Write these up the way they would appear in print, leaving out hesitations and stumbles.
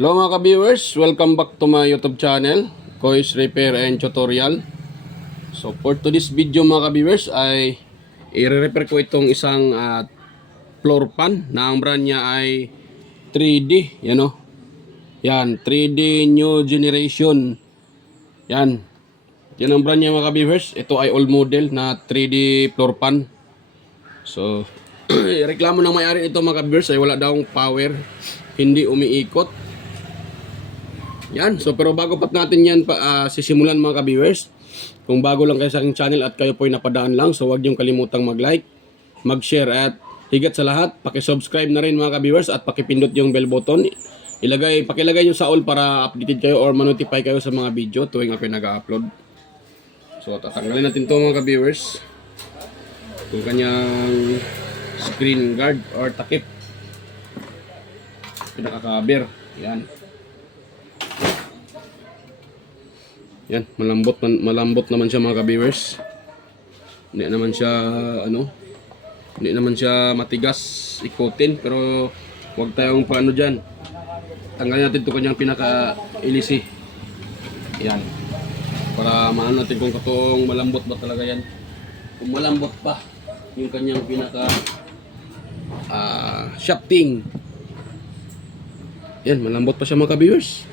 Hello mga ka-viewers, welcome back to my YouTube channel, Kois Repair and Tutorial. So for today's video mga ka-viewers ay i-repair ko itong isang floor pan na ang brand niya ay 3D, yan o. Yan, 3D New Generation. Yan. Yan ang brand niya mga ka-viewers. Ito ay old model na 3D floor pan. So reklamo ng may-ari ito mga ka-viewers ay wala daw power, hindi umiikot. Yan, so pero bago pat natin yan sisimulan mga ka-viewers, kung bago lang kayo sa aking channel at kayo po ay napadaan lang, so huwag niyong kalimutang mag-like, mag-share at higit sa lahat, paki-subscribe na rin mga ka-viewers at pakipindot yung bell button. Pakilagay nyo sa all para updated kayo or ma-notify kayo sa mga video tuwing ako nag-upload. So tatanggalin natin to mga ka-viewers, yung kanyang screen guard or takip, pinaka-cover. Yan. Yan, malambot naman siya mga ka-viewers. Hindi naman siya matigas ikutin, pero huwag tayong paano diyan. Tanggalin natin 'to kanyang pinaka-ilisi. Yan. Para maano natin kung katong malambot ba talaga yan. Kung malambot pa yung kanyang pinaka shafting. Yan, malambot pa siya mga ka-viewers.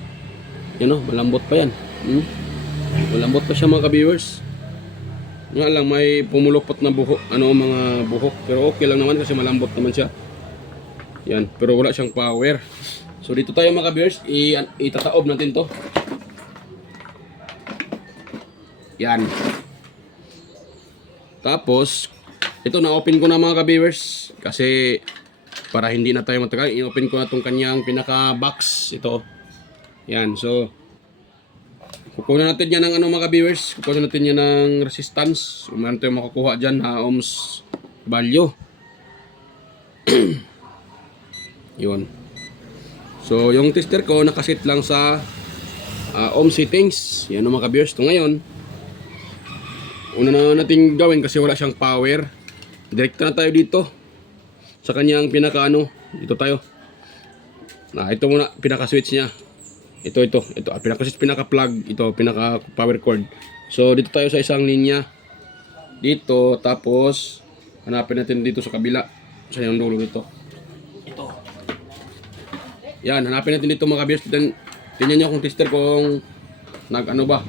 Yan o, malambot pa yan. Malambot pa siya mga ka-viewers. Nga lang may pumulupot na buhok, mga buhok, pero okay lang naman kasi malambot naman siya. Yan, pero wala siyang power. So dito tayo mga ka-viewers, itataob natin to. Yan. Tapos ito na-open ko na mga ka-viewers kasi para hindi na tayo matagal, i-open ko na tong kanyang pinaka-box ito. Yan, so kukunin natin yan ng mga ka-viewers, kukunin natin yan ng resistance. Meron tayong makukuha dyan na ohms value. Yun. So yung tester ko nakasit lang sa ohm settings. Yan mga ka-viewers. Ito ngayon, una na natin gawin kasi wala siyang power. Direkta na tayo dito sa kanyang dito tayo. Ito muna pinaka-switch niya. Ito pinaka-plug, ito pinaka-power cord. So dito tayo sa isang linya. Dito, tapos hanapin natin dito sa kabila. Sa yung dulo dito. Ito. Yan, hanapin natin dito mga ka-viewers. Tingnan niyo kung tester kung nag-ano ba.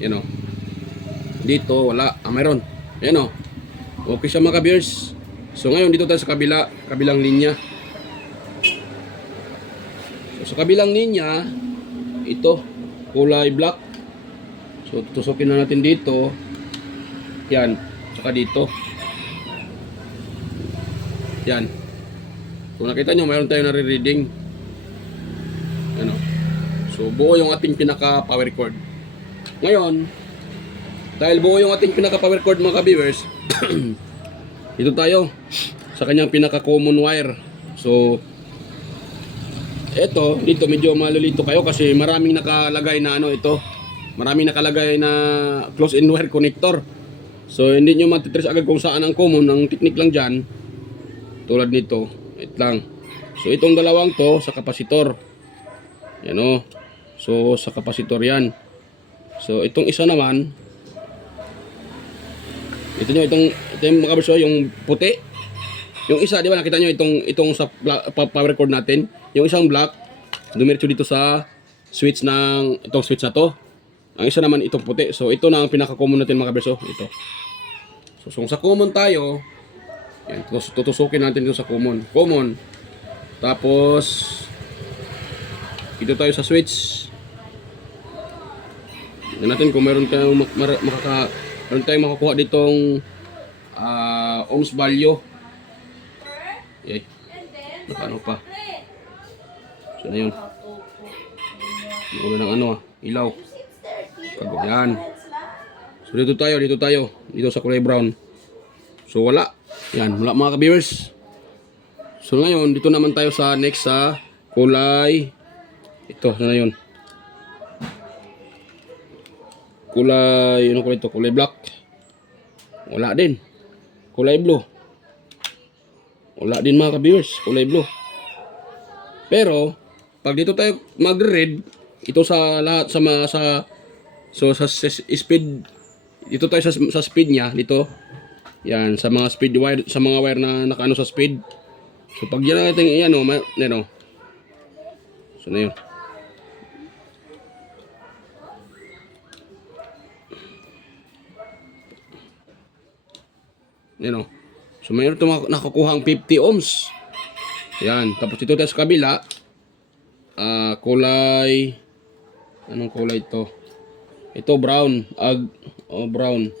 Yan o. Dito, wala. Mayroon. Yan o. Okay siya mga ka-viewers. So ngayon dito tayo sa kabilang linya. So, sa kabilang linya, ito, kulay black. So, tutusokin na natin dito. Yan, saka dito. Yan. Kung nakita nyo, mayroon tayo nare-reading. Ano? So, buo yung ating pinaka-power cord. Ngayon, dahil buo yung ating pinaka-power cord mga ka-viewers, dito tayo sa kanyang pinaka-common wire. So, eto, dito medyo malulito kayo kasi maraming nakalagay na maraming nakalagay na close-in wire connector. So hindi nyo matitrace agad kung saan ang common. Ang technique lang dyan, tulad nito, ito lang. So itong dalawang to sa kapasitor. Yan o. So sa kapasitor yan. So itong isa naman, ito yung mga kabers, yung puti. Yung isa, di ba nakita nyo itong sa power cord natin. Yung isang black, dumiretso dito sa switch itong switch na to. Ang isa naman itong puti. So ito na ang pinaka-common natin mga kaberso. Ito. So kung sa common tayo, yan, tutusukin natin dito sa common. Tapos dito tayo sa switch. Tignan natin kung meron tayong makukuha ditong ohms value. Okay. Ano pa? So na yun. Wala ng ilaw. Yan. So dito tayo. Dito sa kulay brown. So wala. Yan, wala mga ka-viewers. So ngayon, dito naman tayo sa next sa kulay. Ito, na yun. Kulay, ano kulay ito? Kulay black. Wala din. Kulay blue. Wala din mga ka-viewers, kulay blue. Pero pag dito tayo magre-read, ito sa lahat sa speed, dito tayo sa speed niya dito. Yan, sa mga speed wire, sa mga wire na nakaano sa speed. So pag yan natin iyan oh, yan oh. So na yun. Yan oh. So mayroon itong nakukuhang 50 ohms. Yan, tapos dito tayo sa kabila. Kulay, anong kulay ito? Ito brown, brown.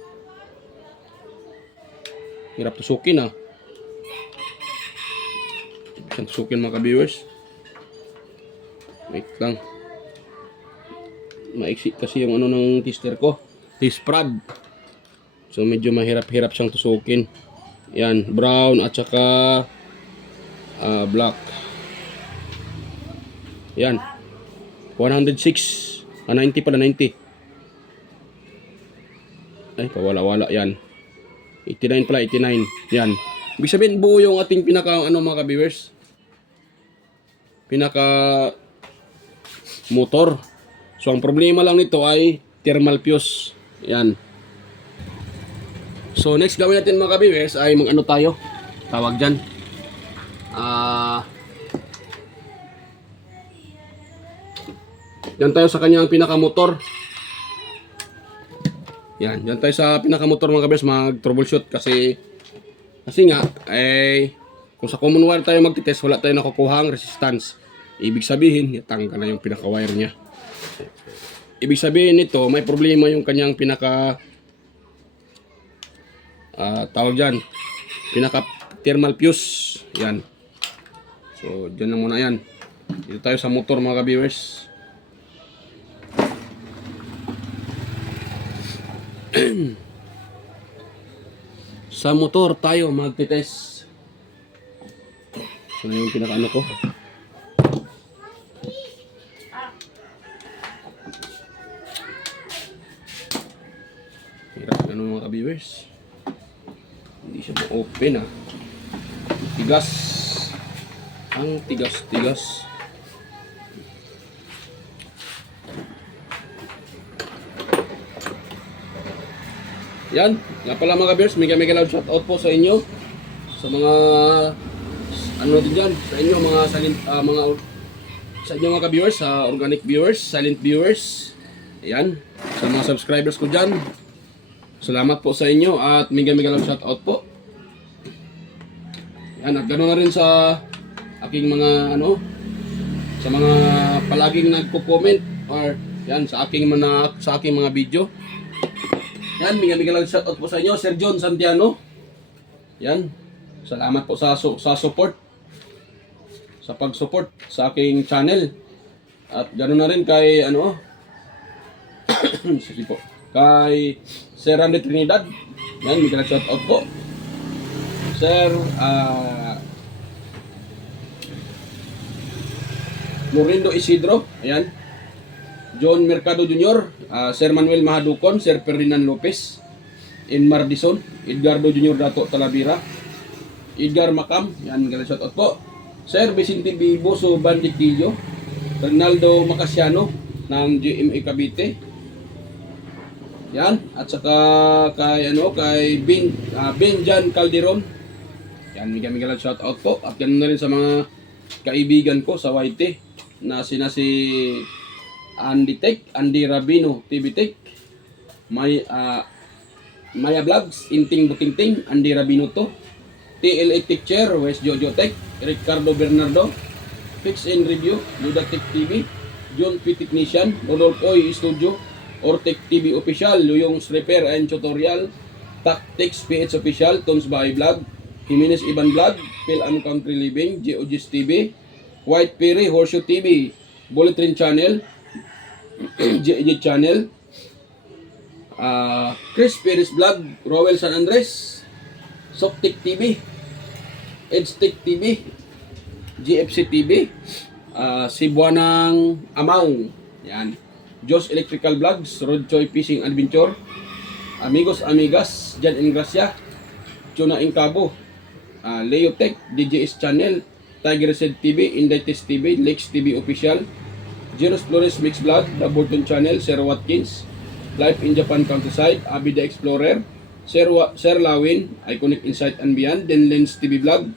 Hirap tusukin ah. Hirap tusukin mga ka-viewers. Wait lang. Maiksi kasi yung ano ng tester ko. Test prod. So medyo mahirap-hirap siyang tusukin. Yan, brown at saka black. Yan. 106. 90 pala, 90. Ay, pawala-wala yan. 89 pala, 89. Yan. Ibig sabihin buo yung ating pinaka ano mga ka-viewers. Pinaka motor. So ang problema lang nito ay thermal fuse. Yan. So next gawin natin mga ka-viewers ay mag-ano tayo. Tawag diyan. Yan tayo sa kanyang pinaka motor. Yan, yan tayo sa pinakamotor mga ka-viewers, mag-troubleshoot kasi nga kung sa common wire tayo magtitest, wala tayo nakukuhang resistance. Ibig sabihin, tanggal na yung pinaka-wire niya. Ibig sabihin nito, may problema yung kanyang pinaka tawag dyan, pinaka thermal fuse. Yan. So, dyan lang muna yan. Dito tayo sa motor mga ka-viewers. Sa motor tayo magtitest. So na yung pinakaano ko. Hirap ano mga ka-viewers. Hindi siya ma-open ah. Tigas. Ang tigas-tigas. Yan, nga pala mga ka-viewers, mega loud shout out po sa inyo. Sa mga ano din dyan, sa inyo mga silent sa inyo mga ka-viewers, sa organic viewers, silent viewers. Ayan, sa mga subscribers ko dyan. Salamat po sa inyo at mega loud shout out po. Yan, at ganoon na rin sa aking mga sa mga palaging nagko-comment or yan sa aking mga video. Yan, mega lang shoutout po sa inyo, Sir John Santiano. Yan, salamat po sa support, sa pag-support sa aking channel. At ganoon na rin kay sige po, kay Sir Randy Trinidad. Yan, mega lang shoutout po. Sir Morindo Isidro, ayan. John Mercado Jr., Sir Manuel Mahadukon, Sir Ferdinand Lopez, Inmar Dison, Edgardo Jr. Dato Talavera, Edgar Macam, yan, galang shoutout po. Sir Vicente Biboso Bandikillo, Ronaldo Macasiano ng GMA Cavite. Yan, at saka kay Benjan Calderon. Yan, mega lang shoutout po. At ganun na rin sa mga kaibigan ko sa YT na si Andy Tech, Andy Rabino, TV Tech, Maya Vlogs, Inting Butingting, Andy Rabino to, TLA Teacher, West Jojo Tech, Ricardo Bernardo, Fix and Review, Luda Tech TV, John P. Technician, Rodolfo Oy Studio, Ortec TV Official, Luyong's Repair and Tutorial, Tactics PH Official, Tons Bahay Vlog, Jimenez Iban Vlog, Phil and Country Living, GOG's TV, White Perry, Horseshoe TV, Bulletin Channel, JJ Channel, Chris Perez Vlog, Rowell San Andres, Soptic TV, Edstick TV, GFC TV, Cebuanang Amaung, yan, Josh Electrical Vlogs, Road Choi Fishing Adventure, Amigos Amigas, Jan Ingracia, Chuna Incabo, Leo Tech, DJS Channel, Tiger Seed TV, Indites TV, Lex TV Official, Jeros Flores Mix Vlog, The Burton Channel, Sir Watkins, Life in Japan Countryside, Abby the Explorer, Sir Lawin, Iconic Insight and Beyond, Den Lens TV Vlog,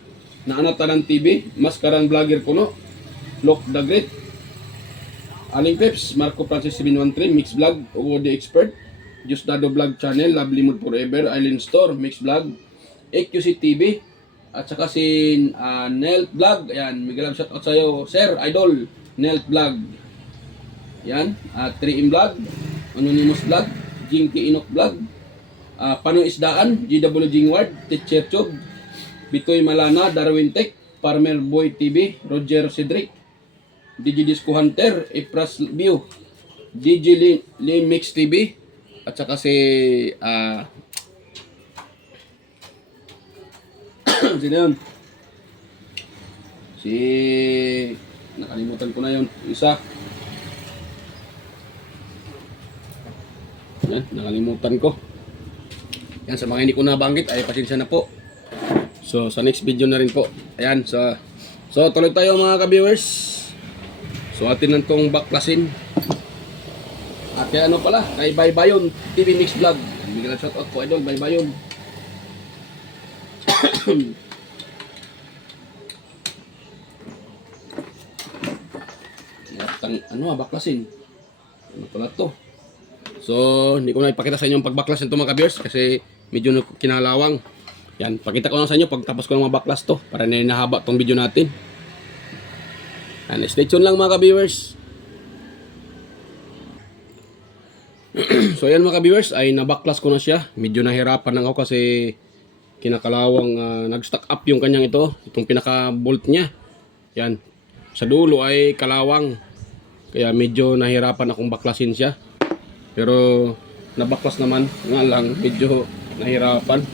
Naanatanan TV, Maskarang Vlogger Kuno, Lock the Great, Aling Peps, Marco Francis 713, Mix Vlog, Ugo the Expert, Justado Vlog Channel, Lovely Mood Forever, Island Store, Mix Vlog, AQC TV, at saka si Nelt Vlog. Ayan, Miguel, shout out sa'yo, Sir Idol, Nelt Vlog. Yan, 3M Vlog, Anonymous Vlog, Jinky Inok Vlog, Panoy Isdaan, GW Jingward, Teacher Tube, Bitoy Malana, Darwin Tech, Farmer Boy TV, Roger Cedric, DJ Disco Hunter, Ipras View, DJ Lane Mix TV, at saka si sino yun? Si nakalimutan ko na yun, isa. Yan, nakalimutan ko. Yan, sa mga hindi ko nabanggit ay pasensya na po. So sa next video na rin po. Ayan, so tuloy tayo mga ka-viewers. So atin lang tong baklasin. At kaya ano pala, kay Baybayon TV Mix Vlog. Bigyan shout out po idol, Baybayon. Baklasin. Ano pala to? So, hindi ko na ipakita sa inyo yung pagbaklas nito mga ka-viewers kasi medyo kinalawang. Yan, pakita ko lang sa inyo pag tapos ko ng mabaklas to para na nahaba tong video natin. Yan, stay tuned lang mga ka-viewers. So yan mga ka-viewers, ay nabaklas ko na siya. Medyo nahirapan lang ako kasi kinakalawang nag-stack up yung kanyang itong pinaka-bolt niya. Yan, sa dulo ay kalawang. Kaya medyo nahirapan akong baklasin siya. Pero nabaklas naman, nga lang medyo nahirapan.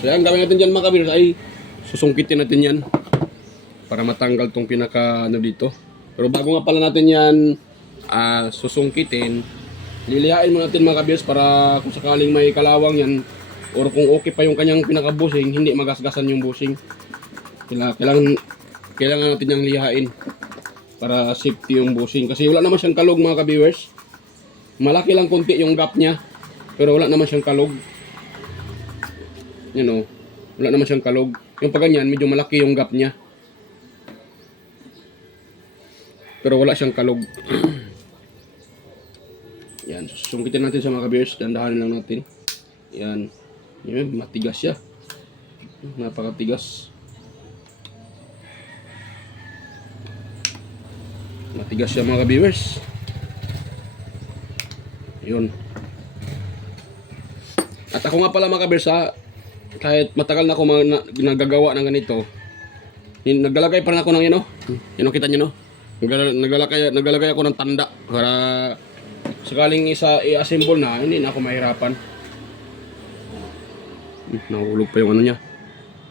So yan, gawin natin dyan mga ka-viewers ay susungkitin natin yan para matanggal tong pinaka dito. Pero bago nga pala natin yan susungkitin, lilihain mo natin mga ka-viewers para kung sakaling may kalawang yan or kung okay pa yung kanyang pinaka-bushing, hindi magasgasan yung bushing. Kailangan natin yung lihain para safety yung bushing. Kasi wala naman siyang kalog mga ka-viewers. Malaki lang konti yung gap niya, pero wala naman siyang kalog. You know, wala naman siyang kalog. Yung pag ganyan, medyo malaki yung gap niya, pero wala siyang kalog. Yan, susungkitin natin sa mga ka-viewers. Dandahanin lang natin. Yan. Yan, matigas siya. Napakatigas. Matigas siya mga ka-viewers. Yun. At ako nga pala mga ka-viewers, kahit matagal na ako nagagawa ng ganito, naglalagay pa rin ako ng yun, yun, kita nyo, no? Naglalagay ako ng tanda para sakaling i-assemble na, hindi na ako mahirapan. Nahulog pa yung ano niya.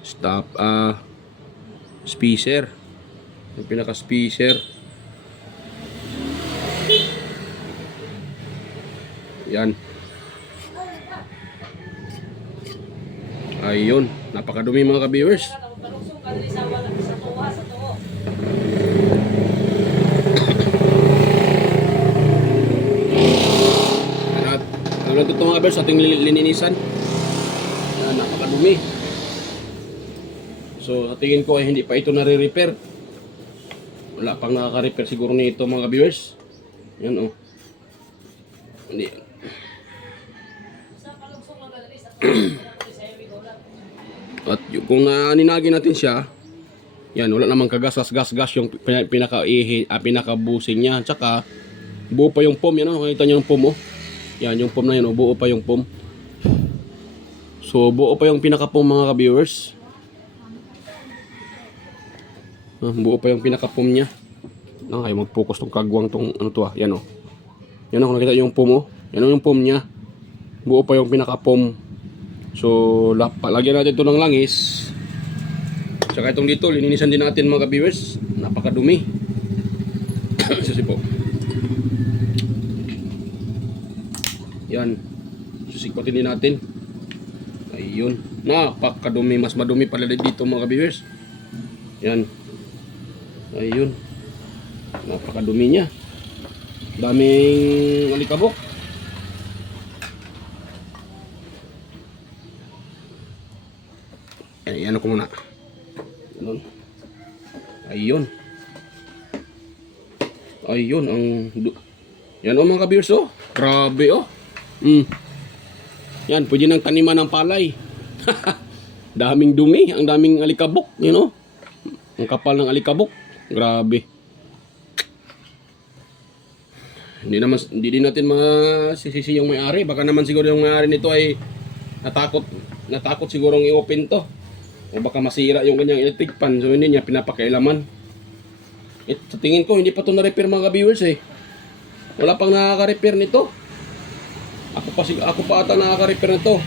Stop, spacer. Yung pinaka-spacer. Yan. Ayun, napakadumi mga ka-viewers. Ano ito mga ka-viewers, ating lininisan. Yan, napakadumi. So, sa tingin ko ay hindi pa ito nare-repair. Wala pang nakaka-repair siguro nito mga ka-viewers. Yan Hindi. At kung ninagin natin siya, yan, wala namang kagas-gas yung pinaka-busing niya. Tsaka, buo pa yung foam. Yan, nakikita niyo yung foam, Yan, yung foam na yan, buo pa yung foam. So, buo pa yung pinaka-foam mga ka-viewers. Buo pa yung pinaka-foam niya. Ay, mag-focus tong kagwang tong ano to Yan Yan kung nakita yung foam Yan yung foam niya. Buo pa yung pinaka-foam. So, lagyan natin ito ng langis. Tsaka itong dito, lininisan din natin mga ka-viewers. Napakadumi. Susi po. Yan. Susikwatin din natin. Ayun. Napakadumi. Mas madumi pala dito mga ka-viewers. Yan. Ayun. Napakadumi niya. Daming alikabok. Ay, ano ko muna. Ganun. Ayun. Ayun ang yan oh mga ka-viewers oh. Grabe oh. Yan, pwede nang taniman ng palay. Daming dumi, ang daming alikabok, you know. Ang kapal ng alikabok. Grabe. Hindi din natin masisisi yung may-ari. Baka naman siguro yung may-ari nito ay natakot siguro i-open to. O baka masira yung kanyang electric pan. So hindi niya pinapakailaman. Sa tingin ko hindi pa to na-repair mga viewers eh. Wala pang nakaka-repair nito. Ako pa ata nakaka-repair nito.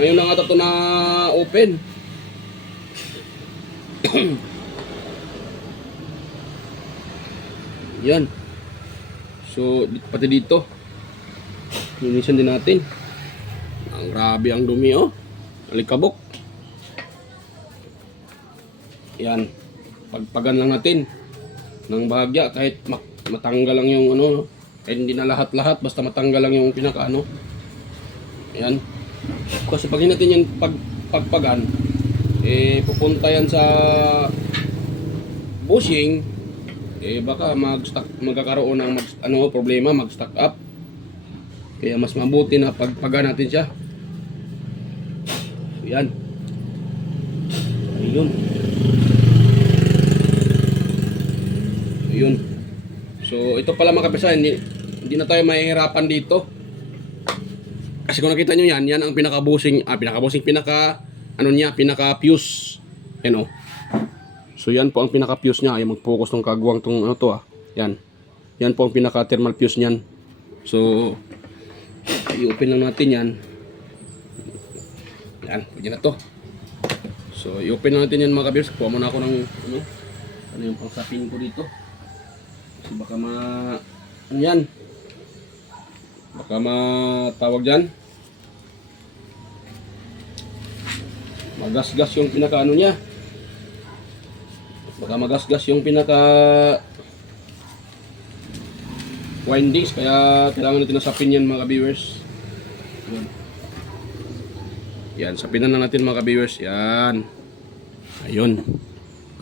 Ngayon lang ata to na open. Yan. So pati dito linisan din natin. Ang grabe ang dumi oh. Alikabok. Yan. Pagpagan lang natin ng bahagya kahit matanggal lang yung ano, no? Kahit hindi na lahat-lahat basta matanggal lang yung pinaka ano. Yan. Kasi pag natin yan pagpagan pupunta yan sa bushing baka magkakaroon ng problema, mag-stock up. Kaya mas mabuti na pagpagan natin siya. Yan. Ayun. Ayun. So ito pala mga kapisa, hindi na tayo mahihirapan dito. Kasi kung nakita nyo yan ang pinaka-busing, pinaka-fuse. Yan o. So yan po ang pinaka-fuse niya. Ay mag-focus ng kagwang tong ano to ah. Yan. Yan po ang pinaka-thermal fuse niyan. So i-open lang natin yan. Yan, pwede na to. So i-open lang natin yan mga kabiyos. Kuha muna ako ng ano yung pangsapin ko dito. Kasi baka yan. Baka matawag dyan. Magasgas yung pinaka niya. Baka magasgas yung pinaka windings. Kaya kailangan natin nasapin yan mga viewers. Yan, sapinan na natin mga viewers. Yan. Ayun.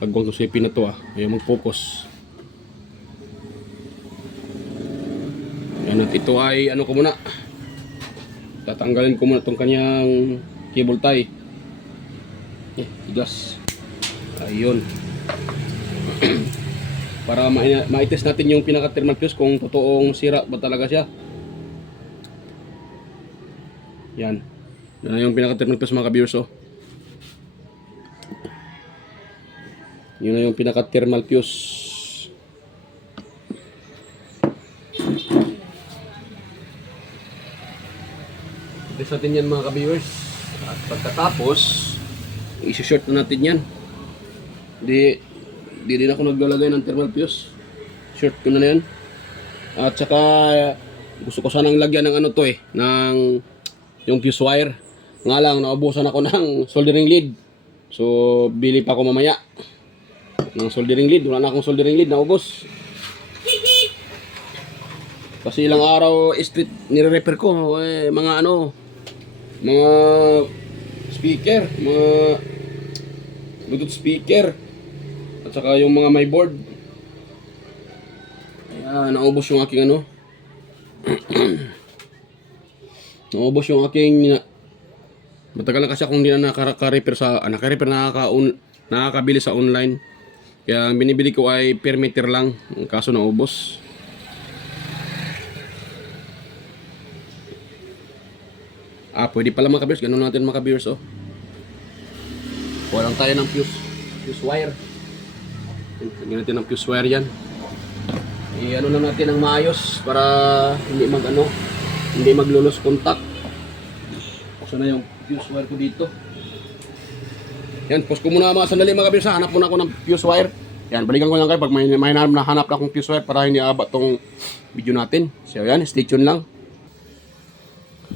Kagwang to sipin na to ah. Ayaw mag-focus. Yan, at ito ay ano ko muna. Tatanggalin ko muna itong kanyang cable tie. Tigas. Ayun. Para ma-test natin yung pinaka-thermal fuse kung totoong sira ba talaga siya. Yan. Yan na yung pinaka-thermal fuse mga ka-viewers oh. Yun na yung pinaka-thermal fuse. Test natin yan mga ka-viewers. At pagkatapos i-short na natin yan. Di din ako naglalagay ng thermal fuse. Short ko na yan. At saka gusto ko sanang lagyan ng ano to ng yung fuse wire. Nga lang naubusan ako ng soldering lead. So bili pa ako mamaya ng soldering lead. Wala na akong soldering lead, naubos. Kasi ilang araw street nire-repair ko mga mga speaker, mga Bluetooth speaker at saka yung mga my board. Ayan, naubos yung aking naubos yung aking matagal na kasi akong hindi na nakaka-repair nakakabili sa online. Kaya ang binibili ko ay per meter lang, kaso naubos. Pwede pala mga ka-viewers, ganun natin mga ka-viewers oh. Kuha lang tayo ng fuse wire. Lagyan natin ng fuse wire yan. I-ano lang natin ng maayos para hindi hindi maglulos contact. So na yung fuse wire ko dito. Yan, pause ko muna mga sandali mga kabirsa. Hanap muna ako ng fuse wire. Yan, balikan ko lang kayo pag may hanap na akong fuse wire para hindi aba tong video natin. So yan, stay tuned lang.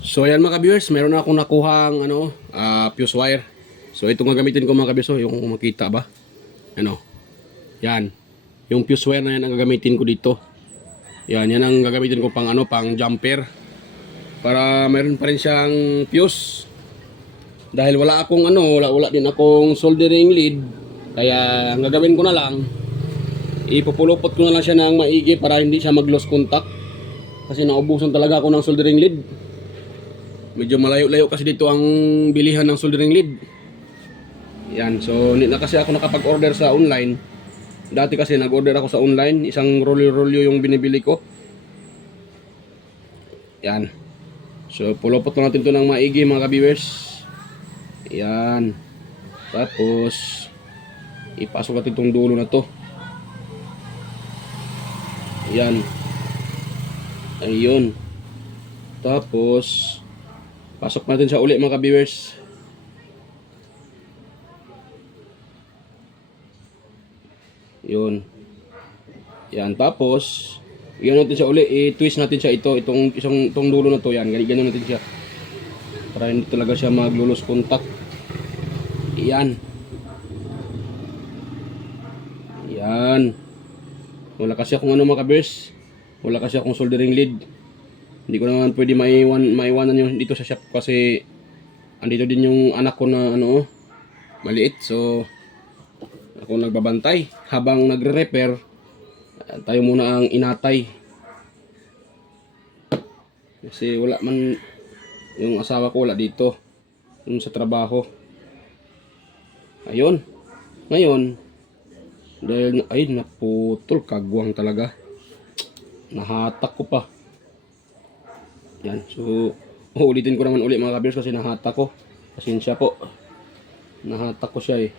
So yan mga ka-viewers, meron na akong nakuhang fuse wire. So ito nga gamitin ko mga ka-viewers, yung makita ba? Yan. Yung fuse wire na yan ang gagamitin ko dito. Yan ang gagamitin ko pang pang jumper. Para mayroon pa rin siyang fuse. Dahil wala akong wala din akong soldering lead. Kaya ang gagawin ko na lang, ipupulupot ko na lang siya ng maigi para hindi siya mag-lost contact. Kasi naubusan talaga ako ng soldering lead. Medyo malayo-layo kasi dito ang bilihan ng soldering lead. Yan, so hindi na kasi ako nakapag-order sa online. Dati kasi nag-order ako sa online, isang rolyo-rolyo yung binibili ko. Yan. So pulupot na natin ito ng maigi mga ka-viewers. Yan. Tapos ipasok natin itong dulo na to. Yan. Ayun. Tapos pasok natin siya uli mga ka-viewers. Yun. Yan. Tapos iyan natin siya uli. I-twist natin siya itong dulo na to. Yan. Ganyan natin siya. Para hindi talaga siya maglulos contact. Yan. Yan. Wala kasi akong mga ka-viewers. Wala kasi akong soldering lead. Hindi ko naman pwede maiwanan yung dito sa shop kasi andito din yung anak ko na maliit. So ako nagbabantay habang nagre-repair. Tayo muna ang inatay. Kasi wala man yung asawa ko, wala dito. Yung sa trabaho. Ayun. Ngayon, dahil ay naputol, kagwang talaga. Nahatak ko pa. Yan. So ulitin ko naman ulit mga ka-viewers kasi nahatak ko. Pasensya po. Nahatak ko siya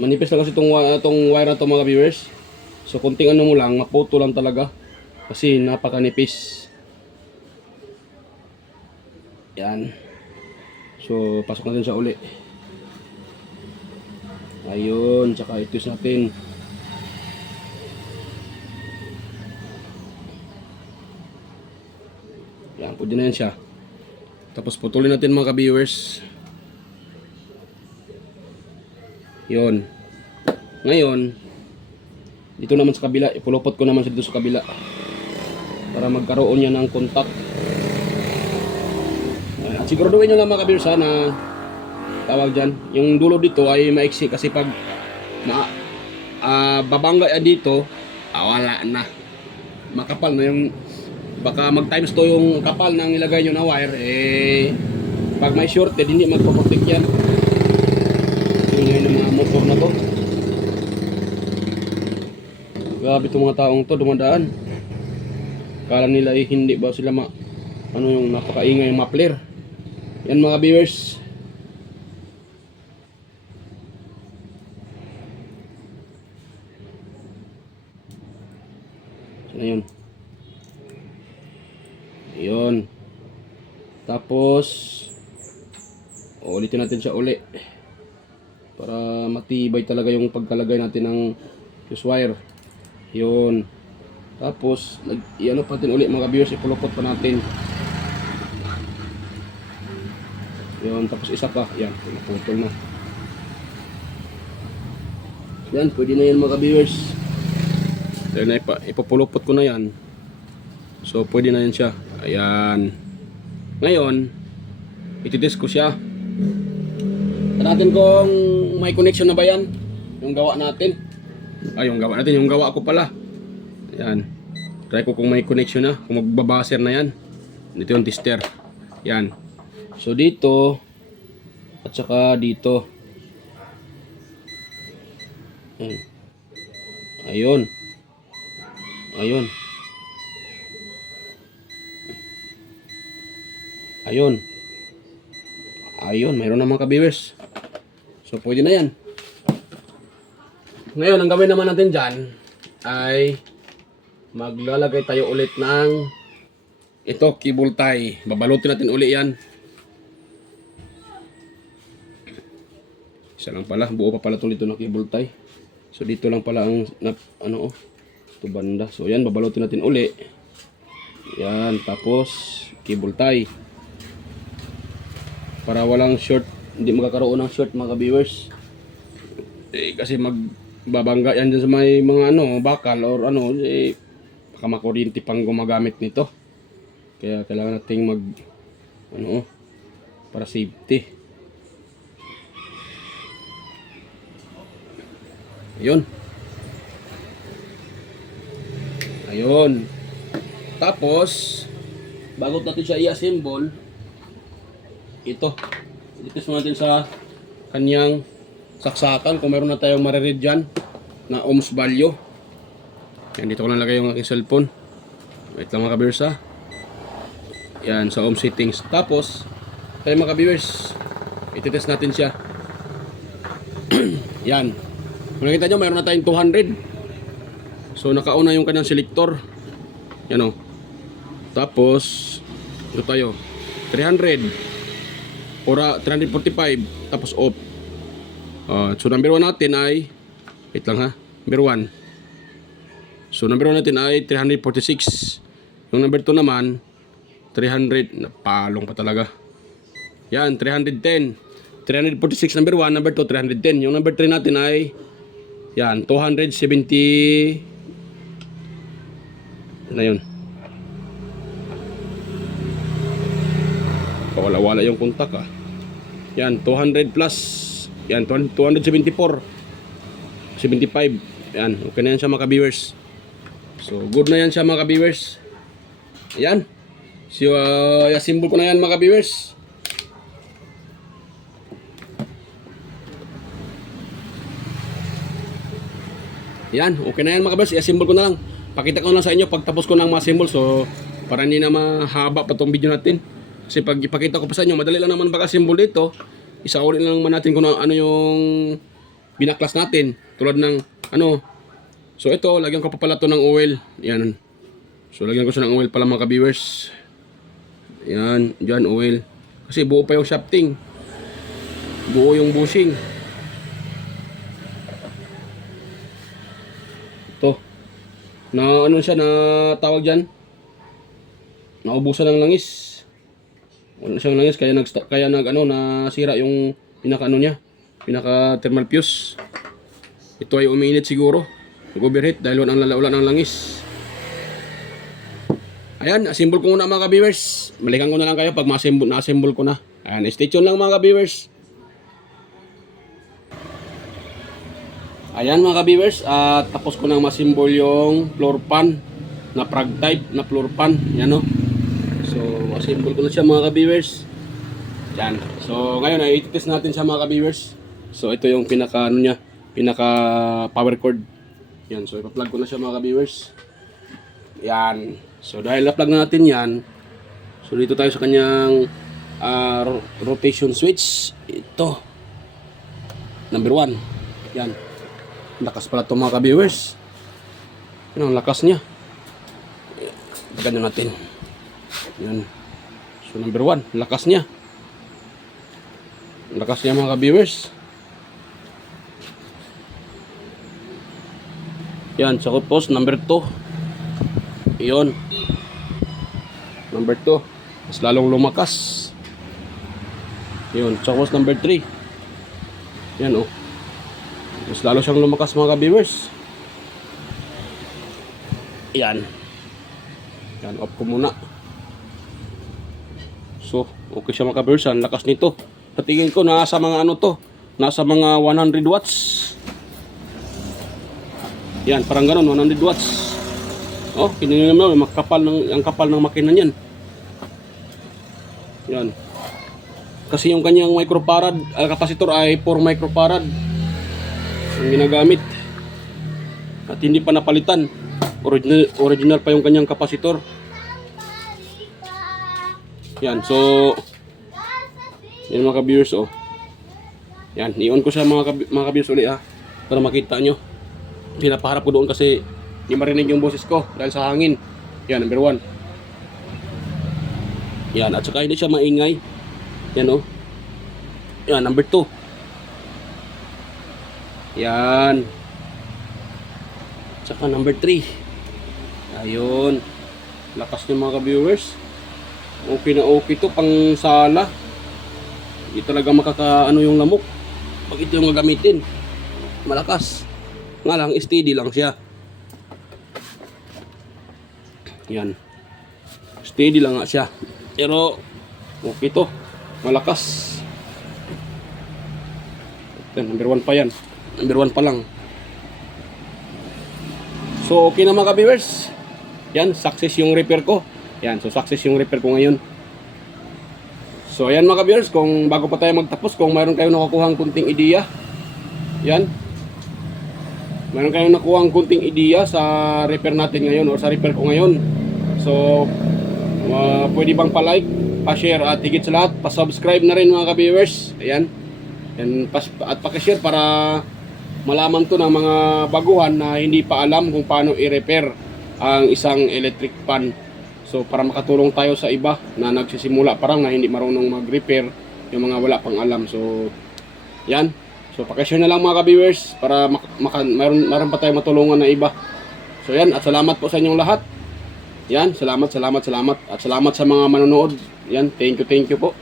Manipis lang kasi itong wire na to mga ka-viewers. So kunting mo lang, maputo lang talaga. Kasi napakanipis. Yan. So pasok natin siya uli. Ayun, tsaka i-twist natin. Yan, pwede na yan siya. Tapos putulin natin mga ka-viewers. Yun. Ngayon, dito naman sa kabila, ipulupot ko naman siya dito sa kabila. Para magkaroon niya ng contact. Siguraduhin nyo lang mga ka-viewers na tawag dyan. Yung dulo dito ay maiksi kasi pag babangga yan dito, wala na. Makapal na yung, baka mag times 2 yung kapal ng ilagay nyo na wire, pag may shorted, hindi magpaprotect yan. Yun yung mga motor na to. Grabe itong mga taong to, dumadaan. Kala nila hindi ba sila yung napakaingay yung muffler. Yan mga viewers. Ayun. Yun. Tapos ulitin natin siya uli para matibay talaga yung pagkalagay natin ng fuse wire. Yun. Tapos i-ano pa natin uli mga viewers, ipulupot pa natin. Yun. Tapos isa pa. Yan. Naputol na. Yan. Pwede na yan mga viewers. Then ipupulupot ko na yan. So pwede na yan siya. Ayan. Ngayon, ititest ko siya. Natin kung may connection na ba yan. Yung gawa natin. Yung gawa natin. Yung gawa ko pala. Ayan. Try ko kung may connection na. Kung magbabaser na yan. Dito yung tester. Yan. So dito. At saka dito. Ayan. Ayun. Ayun. Ayun. Ayun, mayroon na mga ka-viewers. So pwede na yan. Ngayon, ang gawin naman natin dyan ay maglalagay tayo ulit ng ito, cable tie. Babalutin natin ulit yan. Isa lang pala, buo pa pala ito ng cable tie. So dito lang pala ang ito banda. So yan, babalutin natin uli. Yan, tapos cable tie. Para walang short, hindi magkakaroon ng short mga viewers. Kasi babangga yan dyan sa may mga ano, bakal or ano, eh, baka makuryente pang gumagamit nito. Kaya kailangan nating mag, ano, para safety. Ayun. Ayun. Tapos, bago natin siya i-assemble, ito. Itis natin sa kanyang saksakan kung meron na tayong mariread dyan na ohms value. Yan, dito ko lang lagay yung aking cellphone. Wait lang mga ka-viewers ha. Yan, sa ohm settings. Tapos, tayo mga ka-viewers, ititest natin siya. Yan. Kung nakita nyo, meron na tayong 200. So, nakauna yung kanyang selector. Yan o. Tapos, ito tayo. 300. Ora, 345. Tapos, off. So number 1 natin ay, wait lang ha, number 1. So number 1 natin ay 346. Yung number 2 naman 300, napalong pa talaga. Yan, 310. 346 number 1, number 2 310. Yung number 3 natin ay yan, 270. Ano yun? Wala yung kontak ah. Yan, 200 plus. Yan, 274. 75. Yan, okay na yan siya mga ka-viewers. So, good na yan siya mga ka-viewers. Ayan. So, i-assemble ko na yan mga ka-viewers. Yan, okay na yan mga ka-viewers. I-assemble ko na lang. Pakita ko lang sa inyo pagtapos ko ng ma-assemble. So, para hindi na mahaba pa tong video natin. Kasi pag ipakita ko pa sa inyo, madali lang naman pag-assemble dito. Isaulit lang naman natin kung ano yung binaklas natin. Tulad ng ano. So ito, lagyan ko pa pala to ng oil. Yan. So lagyan ko siya ng oil pala mga ka-viewers. Yan, dyan oil. Kasi buo pa yung shafting. Buo yung bushing. Ito. Na ano siya na tawag dyan? Naubusan ng langis. Wala siyang langis kaya nasira yung pinaka thermal fuse. Ito ay umiinit siguro. Nag-overheat dahil wala ng langis. Ayan, assemble ko muna mga ka-viewers. Balikan ko na lang kayo pag na-assemble ko na. Ayan, stay tuned lang mga ka-viewers. Ayan mga ka-viewers, tapos ko nang ma-assemble yung floor pan na prag type na floor pan. Yan o. So, assemble ko na siya mga ka-viewers. Yan. So, ngayon ay i-test natin siya mga ka-viewers. So, ito yung pinaka power cord. Yan. So, ipa-plug ko na siya mga ka-viewers. Yan. So, dahil na-plug na natin yan, so dito tayo sa kanyang rotation switch. Ito. Number 1. Yan. Lakas pala ito mga ka-viewers. Yan ang lakas niya. Ganyan natin. Yan. So number 1, lakas niya. Lakas niya mga ka-viewers. Yan, so tapos number 2. Iyon. Number 2, mas lalong lumakas. Yun, so tapos number 3. Yan oh. Mas lalo siyang lumakas mga ka-viewers. Yan. Yan, off ko muna. So, okay siya mga ka-viewers. Ang lakas nito. Sa tingin ko, nasa mga ano to. Nasa mga 100 watts. Yan, parang ganun, 100 watts. Oh, kinignan mo, ang kapal ng makina niyan. Yan. Kasi yung kanyang microfarad, capacitor ay 4 microfarad ang ginagamit. At hindi pa napalitan. Original pa yung kanyang capacitor. Yan, so yan mga ka-viewers oh. Yan, i-on ko siya mga ka-viewers ulit ha, para makita nyo. Pinapaharap ko doon kasi hindi marinig yung boses ko dahil sa hangin. Yan, number 1. Yan, at saka hindi siya maingay. Yan oh. Yan, number 2. Yan. At saka number 3. Ayun. Lakas nyo mga ka-viewers. Okay na okay to pang sala. Hindi talaga makakaano yung lamok pag ito yung gagamitin. Malakas. Nga lang, steady lang siya. Yan. Steady lang nga siya. Pero, okay to. Malakas. Number 1 pa yan. Number 1 pa lang. So, okay na mga ka-viewers. Yan, success yung repair ko. Yan, so success yung repair ko ngayon. So, ayan mga ka-viewers, kung bago pa tayo magtapos, kung mayroon kayong nakukuhang kunting ideya, yan. Mayroon kayong nakuhang kunting ideya sa repair natin ngayon o sa repair ko ngayon. So, pwede bang pa-like, pa-share at higit sa lahat, pa-subscribe na rin mga ka-viewers. Ayan. At pa-share para malaman to ng mga baguhan na hindi pa alam kung paano i-repair ang isang electric fan. So para makatulong tayo sa iba na nagsisimula parang na hindi marunong mag-repair, yung mga wala pang alam. So yan. So pakishare na lang mga ka-viewers para mayroon pa tayong matulungan na iba. So yan, at salamat po sa inyong lahat. Yan, salamat. At salamat sa mga manonood. Yan, thank you po.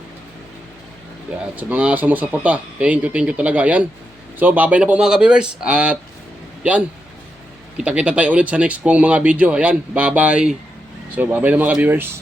At sa mga sumusuporta, thank you talaga. Yan. So bye-bye na po mga ka-viewers. At yan, kita-kita tayo ulit sa next kong mga video. Ayan, bye-bye. So, bye-bye na mga ka-viewers.